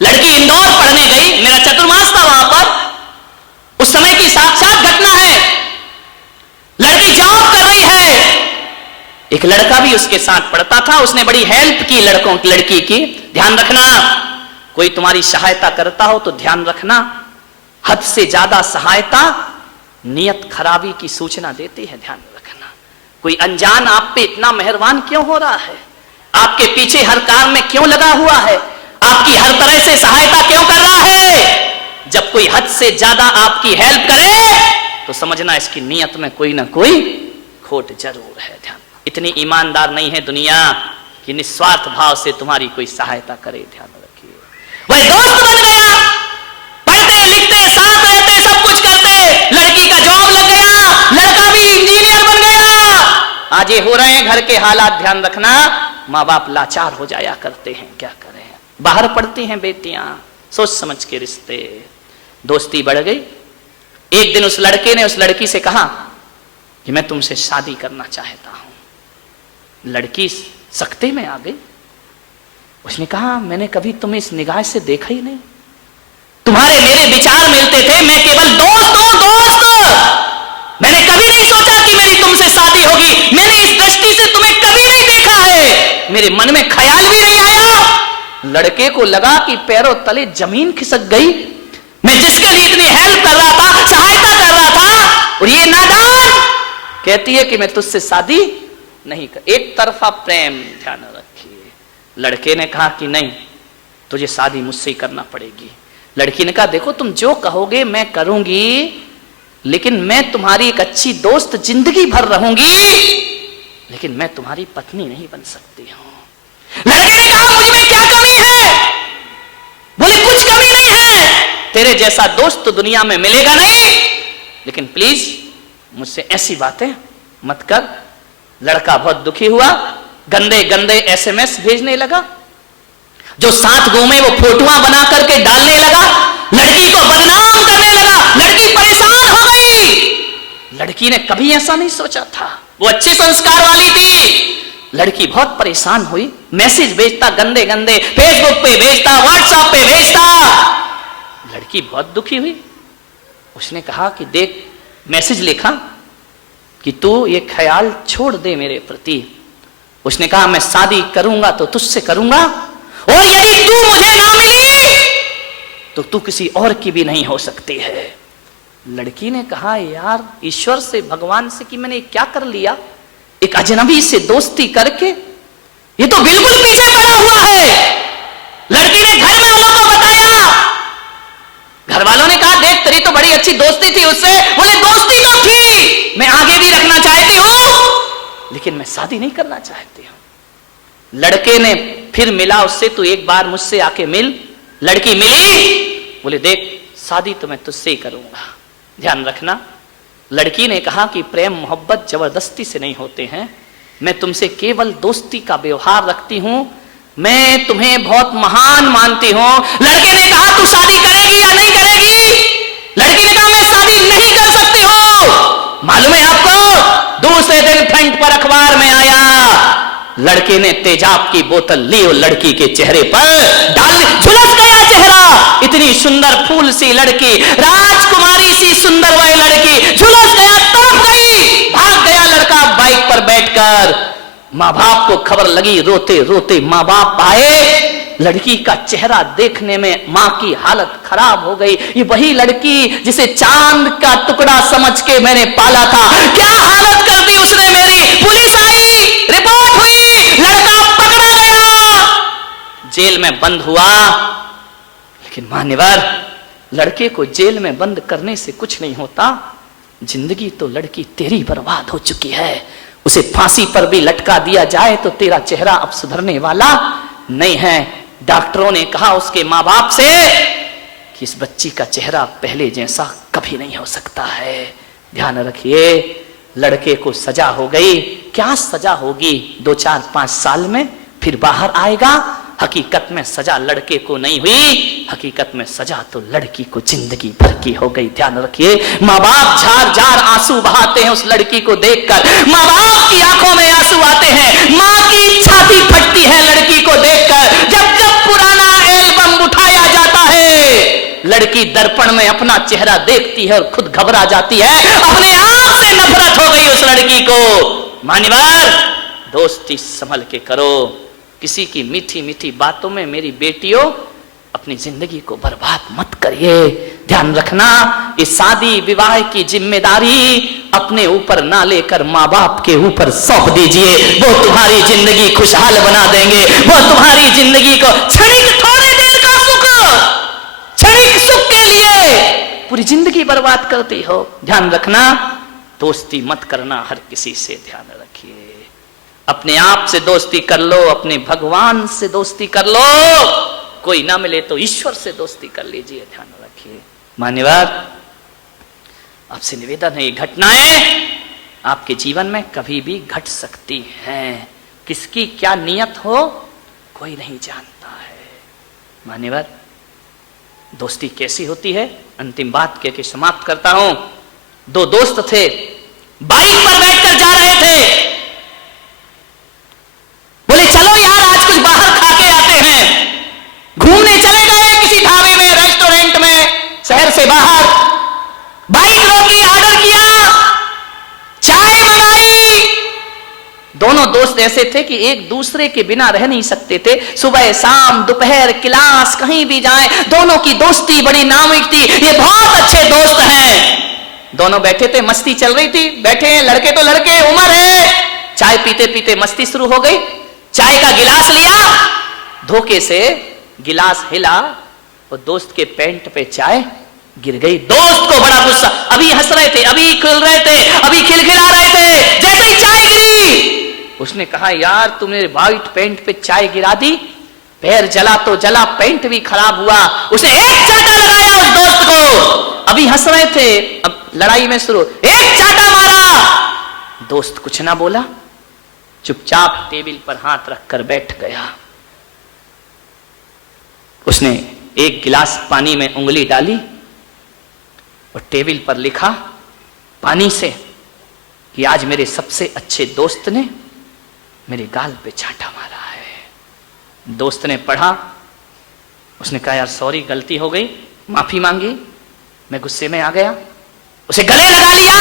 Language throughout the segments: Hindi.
लड़की इंदौर पढ़ने गई, मेरा चतुर्मास था वहां पर, उस समय की साक्षात घटना है। लड़की जॉब कर रही है, एक लड़का भी उसके साथ पढ़ता था, उसने बड़ी हेल्प की लड़की की। ध्यान रखना, कोई तुम्हारी सहायता करता हो तो ध्यान रखना, हद से ज्यादा सहायता नियत खराबी की सूचना देती है। ध्यान रखना, कोई अनजान आप पे इतना मेहरबान क्यों हो रहा है, आपके पीछे हर काम में क्यों लगा हुआ है, आपकी हर तरह से सहायता क्यों कर रहा है। जब कोई हद से ज्यादा आपकी हेल्प करे तो समझना इसकी नियत में कोई ना कोई खोट जरूर है। ध्यान, इतनी ईमानदार नहीं है दुनिया कि निस्वार्थ भाव से तुम्हारी कोई सहायता करे। ध्यान रखिए, वह दोस्त बन गया, पढ़ते लिखते साथ रहते सब कुछ करते, लड़की का जॉब लग गया, लड़का भी इंजीनियर बन गया। आज ये हो रहे हैं घर के हालात, ध्यान रखना, माँ बाप लाचार हो जाया करते हैं, क्या करें। बाहर पढ़ती हैं बेटियां, सोच समझ के रिश्ते, दोस्ती बढ़ गई। एक दिन उस लड़के ने उस लड़की से कहा कि मैं तुमसे शादी करना चाहता हूं। लड़की सकते में आ गई, उसने कहा मैंने कभी तुम्हें इस निगाह से देखा ही नहीं, तुम्हारे मेरे विचार मिलते थे, मैं केवल दोस्त हूं, दोस्त। मैंने कभी नहीं सोचा कि मेरी तुमसे शादी होगी, मैंने इस दृष्टि से तुम्हें कभी नहीं देखा है, मेरे मन में ख्याल भी नहीं आया। लड़के को लगा कि पैरों तले जमीन खिसक गई, मैं जिसके लिए इतनी हेल्प कर रहा था, सहायता कर रहा था, और ये नादान कहती है कि मैं तुझसे शादी नहीं कर। एक तरफा प्रेम, ध्यान रखिए। लड़के ने कहा कि नहीं, तुझे शादी मुझसे ही करना पड़ेगी। लड़की ने कहा देखो तुम जो कहोगे मैं करूंगी, लेकिन मैं तुम्हारी एक अच्छी दोस्त जिंदगी भर रहूंगी, लेकिन मैं तुम्हारी पत्नी नहीं बन सकती हूं। लड़के ने कहा मुझ में क्या कमी है? बोले कुछ कमी नहीं है, तेरे जैसा दोस्त तो दुनिया में मिलेगा नहीं, लेकिन प्लीज मुझसे ऐसी बातें मत कर। लड़का बहुत दुखी हुआ, गंदे गंदे एसएमएस भेजने लगा, जो साथ घूमे वो फोटोआं बना करके डालने लगा, लड़की को बदनाम करने लगा। लड़की परेशान हो गई। लड़की ने कभी ऐसा नहीं सोचा था, वो अच्छे संस्कार वाली थी। लड़की बहुत परेशान हुई, मैसेज भेजता गंदे गंदे, फेसबुक पे भेजता, व्हाट्सएप पे भेजता। लड़की बहुत दुखी हुई, उसने कहा कि देख मैसेज लिखा कि तू ये ख्याल छोड़ दे मेरे प्रति। उसने कहा मैं शादी करूंगा तो तुझसे करूंगा, और यदि तू मुझे ना मिली तो तू किसी और की भी नहीं हो सकती है। लड़की ने कहा यार ईश्वर से, भगवान से कि मैंने क्या कर लिया, एक अजनबी से दोस्ती करके, ये तो बिल्कुल पीछे पड़ा हुआ है। लड़की ने घर वालों को बताया, घर वालों ने कहा देख तेरी तो बड़ी अच्छी दोस्ती थी उससे। बोले दोस्ती तो थी, मैं आगे भी रखना चाहती हूं, लेकिन मैं शादी नहीं करना चाहती हूं। लड़के ने फिर मिला उससे, तू एक बार मुझसे आके मिल। लड़की मिली, बोले देख शादी तो मैं तुझसे ही करूंगा। ध्यान रखना, लड़की ने कहा कि प्रेम मोहब्बत जबरदस्ती से नहीं होते हैं, मैं तुमसे केवल दोस्ती का व्यवहार रखती हूं, मैं तुम्हें बहुत महान मानती हूं। लड़के ने कहा तू शादी करेगी या नहीं करेगी? लड़की ने कहा मैं शादी नहीं कर सकती हूं। मालूम है आपको, दूसरे दिन फ्रंट पर अखबार में आया, लड़के ने तेजाब की बोतल ली और लड़की के चेहरे पर डाल, झुलस गया चेहरा। इतनी सुंदर फूल सी लड़की, राजकुमारी सी सुंदर वह लड़की, झुलस गया, तड़प गई। भाग गया लड़का बाइक पर बैठकर। माँ बाप को खबर लगी, रोते रोते माँ बाप आए। लड़की का चेहरा देखने में माँ की हालत खराब हो गई। ये वही लड़की जिसे चांद का टुकड़ा समझ के मैंने पाला था, क्या हालत कर दी उसने मेरी। पुलिस आई, रिपोर्ट हुई, लड़का पकड़ा गया, जेल में बंद हुआ। लेकिन मान्यवर, लड़के को जेल में बंद करने से कुछ नहीं होता, जिंदगी तो लड़की तेरी बर्बाद हो चुकी है। उसे फांसी पर भी लटका दिया जाए तो तेरा चेहरा अब सुधरने वाला नहीं है। डॉक्टरों ने कहा उसके माँ बाप से कि इस बच्ची का चेहरा पहले जैसा कभी नहीं हो सकता है। ध्यान रखिए, लड़के को सजा हो गई। क्या सजा होगी? 2, 4, 5 साल में फिर बाहर आएगा। हकीकत में सजा लड़के को नहीं हुई, हकीकत में सजा तो लड़की को जिंदगी भर की हो गई। ध्यान रखिए, माँ बाप झार झार आंसू बहाते हैं उस लड़की को देखकर। माँ बाप की आंखों में आंसू आते हैं, माँ की छाती फटती है लड़की को देखकर। जब जब पुराना एल्बम उठाया लड़की दर्पण में अपना चेहरा देखती है और खुद घबरा जाती है, अपने आप से नफरत हो गई उस लड़की को। मान्यवर, दोस्ती संभल के करो, किसी की मीठी मीठी बातों में मेरी बेटियों अपनी जिंदगी को बर्बाद मत करिए। ध्यान रखना, इस शादी विवाह की जिम्मेदारी अपने ऊपर ना लेकर माँ बाप के ऊपर सौंप दीजिए। वो तुम्हारी जिंदगी खुशहाल बना देंगे, वो तुम्हारी जिंदगी को क्षणिक थोड़ी देर का सुख, क्षणिक सुख के लिए पूरी जिंदगी बर्बाद करती हो। ध्यान रखना, दोस्ती मत करना हर किसी से, ध्यान रखिए। अपने आप से दोस्ती कर लो, अपने भगवान से दोस्ती कर लो, कोई ना मिले तो ईश्वर से दोस्ती कर लीजिए, ध्यान रखिए। मान्यवर, आपसे निवेदन है, ये घटनाएं आपके जीवन में कभी भी घट सकती हैं। किसकी क्या नियत हो कोई नहीं जानता है। मान्यवर, दोस्ती कैसी होती है, अंतिम बात कह के समाप्त करता हूं। दो दोस्त थे, बाइक पर बैठकर जा रहे थे। बोले चलो यार आज कुछ बाहर खा के आते हैं। घूमने चले गए किसी ढाबे में, रेस्टोरेंट में, शहर से बाहर। बाइक रोकी, ऑर्डर किया, चाय मंगाई। दोनों दोस्त ऐसे थे कि एक दूसरे के बिना रह नहीं सकते थे। सुबह शाम दोपहर क्लास कहीं भी जाएं, दोनों की दोस्ती बड़ी नामुमकिन थी। ये बहुत अच्छे दोस्त हैं। दोनों बैठे थे, मस्ती चल रही थी। बैठे हैं, लड़के तो लड़के, उम्र है। चाय पीते पीते मस्ती शुरू हो गई। चाय का गिलास लिया, धोखे से गिलास हिला और दोस्त के पैंट पे चाय गिर गई। दोस्त को बड़ा गुस्सा, अभी हंस रहे थे, अभी खेल रहे थे, अभी खिलखिला रहे थे, जैसे ही चाय गिरी उसने कहा यार तुमने वाइट पैंट पे चाय गिरा दी। पैर जला तो जला, पैंट भी खराब हुआ। उसने एक चाटा लगाया उस दोस्त को। अभी हंस रहे थे, अब लड़ाई में शुरू, एक चाटा मारा। दोस्त कुछ ना बोला, चुपचाप टेबल पर हाथ रखकर बैठ गया। उसने एक गिलास पानी में उंगली डाली और टेबल पर लिखा पानी से कि आज मेरे सबसे अच्छे दोस्त ने मेरे गाल पे चांटा मारा है। दोस्त ने पढ़ा, उसने कहा यार सॉरी, गलती हो गई, माफी मांगी, मैं गुस्से में आ गया। उसे गले लगा लिया।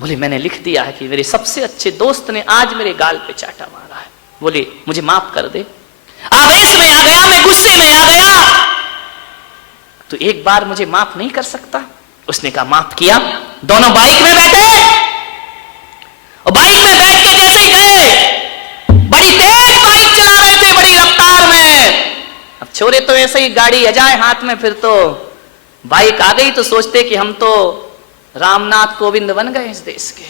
बोले मैंने लिख दिया है कि मेरे सबसे अच्छे दोस्त ने आज मेरे गाल पे चांटा मारा है। बोले मुझे माफ कर दे। आवेश में आ गया, मैं गुस्से में आ गया, तो एक बार मुझे माफ नहीं कर सकता? उसने कहा माफ किया। दोनों बाइक में बैठे और बाइक में बैठ के जैसे ही गए, बड़ी तेज बाइक चला रहे थे, बड़ी रफ्तार में। अब छोरे तो ऐसे ही गाड़ी आ जाए हाथ में, फिर तो बाइक आ गई तो सोचते कि हम तो रामनाथ कोविंद बन गए इस देश के,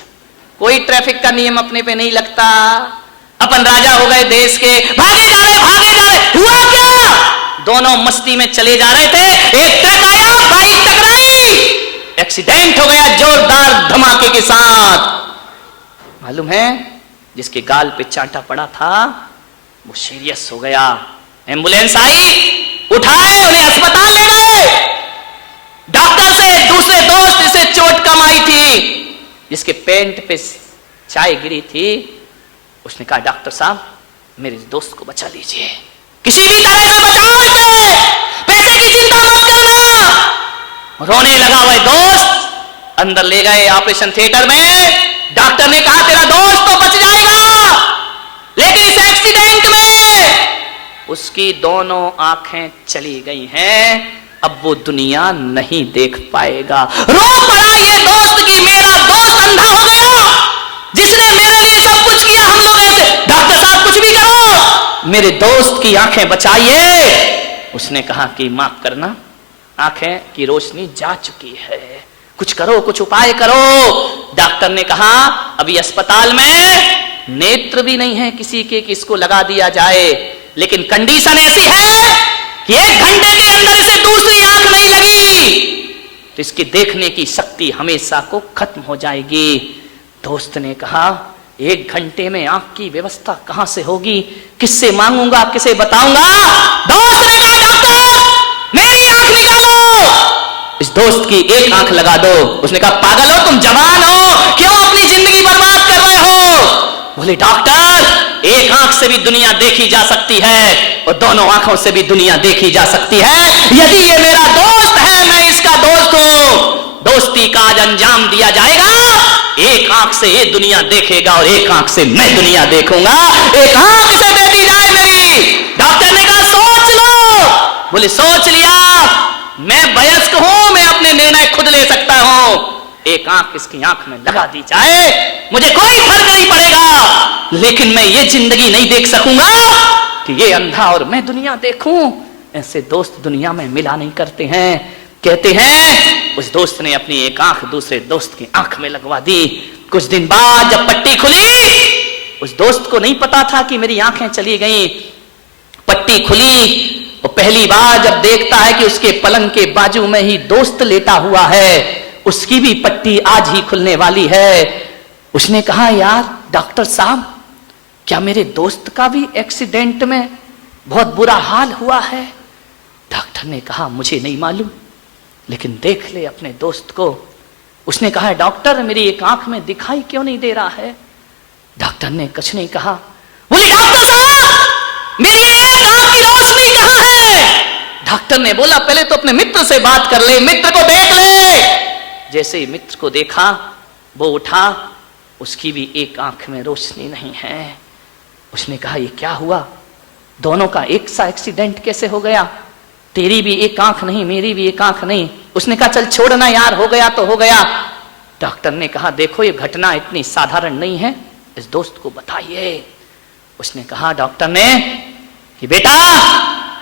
कोई ट्रैफिक का नियम अपने पे नहीं लगता, अपन राजा हो गए देश के। भागे जा रहे, भागे जा रहे। हुआ क्या? दोनों मस्ती में चले जा रहे थे, एक ट्रक आया, बाइक टकराई, एक्सीडेंट हो गया जोरदार धमाके के साथ। मालूम है जिसके गाल पे चांटा पड़ा था वो सीरियस हो गया। एम्बुलेंस आई, उठाए, उन्हें अस्पताल ले गए। डॉक्टर से दूसरे दोस्त इसे चोट कम आई थी, जिसके पैंट पे चाय गिरी थी, उसने कहा डॉक्टर साहब मेरे दोस्त को बचा लीजिए, किसी भी तरह से बचाओ इसे, पैसे की चिंता मत करना। रोने लगा वह दोस्त। अंदर ले गए ऑपरेशन थिएटर में। डॉक्टर ने कहा तेरा दोस्त तो बच जाएगा, लेकिन इस एक्सीडेंट में उसकी दोनों आंखें चली गई हैं, अब वो दुनिया नहीं देख पाएगा। रो पड़ा ये दोस्त की मेरा दोस्त अंधा हो गया, जिसने मेरे लिए सब कुछ किया। हम लोग ऐसे, डॉक्टर साहब कुछ भी करो, मेरे दोस्त की आंखें बचाइए। उसने कहा कि माफ करना, आंखें की रोशनी जा चुकी है, कुछ करो, कुछ उपाय करो। डॉक्टर ने कहा अभी अस्पताल में नेत्र भी नहीं है किसी के कि इसको लगा दिया जाए, लेकिन कंडीशन ऐसी है कि 1 घंटे के अंदर इसे दूसरी आंख नहीं लगी तो इसकी देखने की शक्ति हमेशा को खत्म हो जाएगी। दोस्त ने कहा 1 घंटे में आंख की व्यवस्था कहां से होगी, किससे मांगूंगा, किसे बताऊंगा? दोस्त ने कहा डॉक्टर मेरी आंख निकालो, इस दोस्त की एक आंख लगा दो। उसने कहा पागल हो तुम, जवान हो, क्यों अपनी जिंदगी बर्बाद कर रहे हो? बोले डॉक्टर एक आंख से भी दुनिया देखी जा सकती है और दोनों आंखों से भी दुनिया देखी जा सकती है। यदि ये मेरा दोस्त है, मैं इसका दोस्त हूं, दोस्ती का आज अंजाम दिया जाएगा। एक आंख से ये दुनिया देखेगा और एक आंख से मैं दुनिया देखूंगा। एक आंख से दे दी जाए मेरी। डॉक्टर ने कहा सोच लो। बोले सोच लिया, मैं वयस्क हूं, मैं अपने निर्णय खुद ले सकता हूं। एक आंख इसकी आंख में लगा दी जाए, मुझे कोई फर्क नहीं पड़ेगा, लेकिन मैं ये जिंदगी नहीं देख सकूंगा कि ये अंधा और मैं दुनिया देखूं। ऐसे दोस्त दुनिया में मिला नहीं करते हैं। कहते हैं उस दोस्त ने अपनी एक आंख दूसरे दोस्त की आंख में लगवा दी। कुछ दिन बाद जब पट्टी खुली, उस दोस्त को नहीं पता था कि मेरी आंखें चली गई। पट्टी खुली और पहली बार जब देखता है कि उसके पलंग के बाजू में ही दोस्त लेटा हुआ है, उसकी भी पट्टी आज ही खुलने वाली है। उसने कहा यार डॉक्टर साहब, क्या मेरे दोस्त का भी एक्सीडेंट में बहुत बुरा हाल हुआ है? डॉक्टर ने कहा मुझे नहीं मालूम, लेकिन देख ले अपने दोस्त को। उसने कहा डॉक्टर मेरी एक आंख में दिखाई क्यों नहीं दे रहा है? डॉक्टर ने कुछ नहीं कहा। बोले डॉक्टर साहब मेरी एक आंख की रोशनी कहां है? डॉक्टर ने बोला पहले तो अपने मित्र से बात कर ले, मित्र को देख ले। जैसे ही मित्र को देखा, वो उठा, उसकी भी एक आंख में रोशनी नहीं है। उसने कहा ये क्या हुआ? दोनों का एक सा एक्सीडेंट कैसे हो गया? तेरी भी एक आंख नहीं, मेरी भी एक आंख नहीं। उसने कहा चल छोड़ना यार, हो गया तो हो गया। डॉक्टर ने कहा देखो ये घटना इतनी साधारण नहीं है, इस दोस्त को बताइए। उसने कहा डॉक्टर ने कि बेटा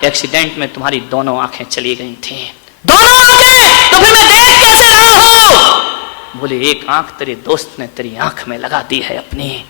एक्सीडेंट में तुम्हारी दोनों आंखें चली गई थी। दोनों आंखें? तो फिर मैं देख कैसे रहा हूं? बोले एक आंख तेरे दोस्त ने तेरी आंख में लगा दी है अपनी।